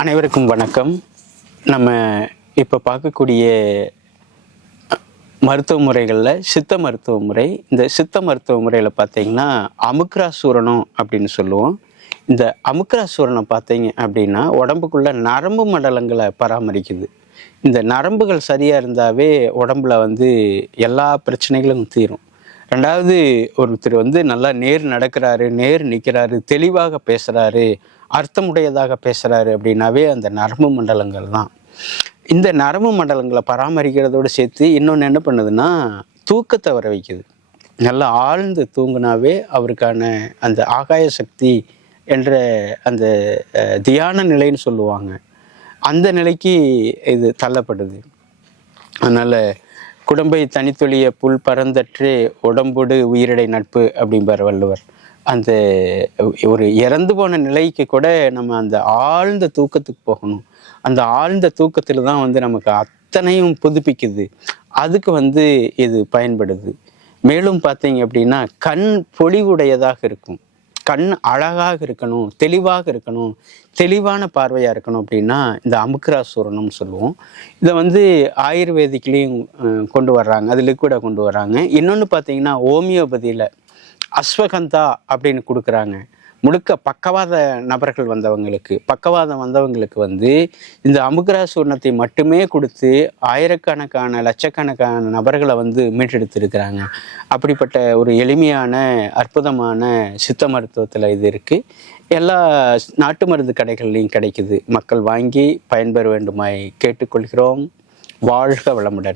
அனைவருக்கும் வணக்கம். நம்ம இப்போ பார்க்கக்கூடிய மருத்துவ முறைகளில் சித்த மருத்துவ முறை. இந்த சித்த மருத்துவ முறையில் பார்த்தீங்கன்னா அமுக்ரா சூரணம் அப்படின்னு சொல்லுவோம். இந்த அமுக்ரா சூரணம் பார்த்தீங்க அப்படின்னா உடம்புக்குள்ள நரம்பு மண்டலங்களை பராமரிக்குது. இந்த நரம்புகள் சரியாக இருந்தாவே உடம்புல எல்லா பிரச்சனைகளும் தீரும். ரெண்டாவது, ஒருத்தர் நல்லா நேர் நடக்கிறாரு, நேர் நிற்கிறாரு, தெளிவாக பேசுகிறாரு, அர்த்தமுடையதாக பேசுகிறாரு அப்படின்னாவே அந்த நரம்பு மண்டலங்கள் தான். இந்த நரம்பு மண்டலங்களை பராமரிக்கிறதோடு சேர்த்து இன்னொன்று என்ன பண்ணுதுன்னா தூக்கத்தை வர வைக்குது. நல்லா ஆழ்ந்து தூங்கினாவே அவருக்கான அந்த ஆகாய சக்தி என்ற அந்த தியான நிலைன்னு சொல்லுவாங்க, அந்த நிலைக்கு இது தள்ளப்படுது. அதனால் குடம்பை தனித்தொழிய புல் பரந்தற்றே உடம்போடு உயிரிடை நட்பு அப்படிம்பார் வள்ளுவர். அந்த ஒரு இறந்து போன நிலைக்கு கூட நம்ம அந்த ஆழ்ந்த தூக்கத்துக்கு போகணும். அந்த ஆழ்ந்த தூக்கத்தில் தான் நமக்கு அத்தனையும் புதுப்பிக்குது. அதுக்கு இது பயன்படுது. மேலும் பார்த்தீங்க அப்படின்னா கண் பொலிவுடையதாக இருக்கும், கண் அழகாக இருக்கணும், தெளிவாக இருக்கணும், தெளிவான பார்வையாக இருக்கணும் அப்படின்னா இந்த அமுக்ரா சூரணம்னு சொல்லுவோம். இதை ஆயுர்வேதிக்லேயும் கொண்டு வர்றாங்க, அது லிக்விடாக கொண்டு வர்றாங்க. இன்னொன்று பார்த்தீங்கன்னா ஹோமியோபதியில் அஸ்வகந்தா அப்படின்னு கொடுக்குறாங்க. முழுக்க பக்கவாத நபர்கள் பக்கவாதம் வந்தவங்களுக்கு இந்த அமுக்ரா சூர்ணத்தை மட்டுமே கொடுத்து ஆயிரக்கணக்கான லட்சக்கணக்கான நபர்களை மீட்டெடுத்திருக்கிறாங்க. அப்படிப்பட்ட ஒரு எளிமையான அற்புதமான சித்த மருத்துவத்தில் இது இருக்குது. எல்லா நாட்டு மருந்து கடைகள்லையும் கிடைக்குது. மக்கள் வாங்கி பயன்பெற வேண்டுமாய் கேட்டுக்கொள்கிறோம். வாழ்க வளமுடன்.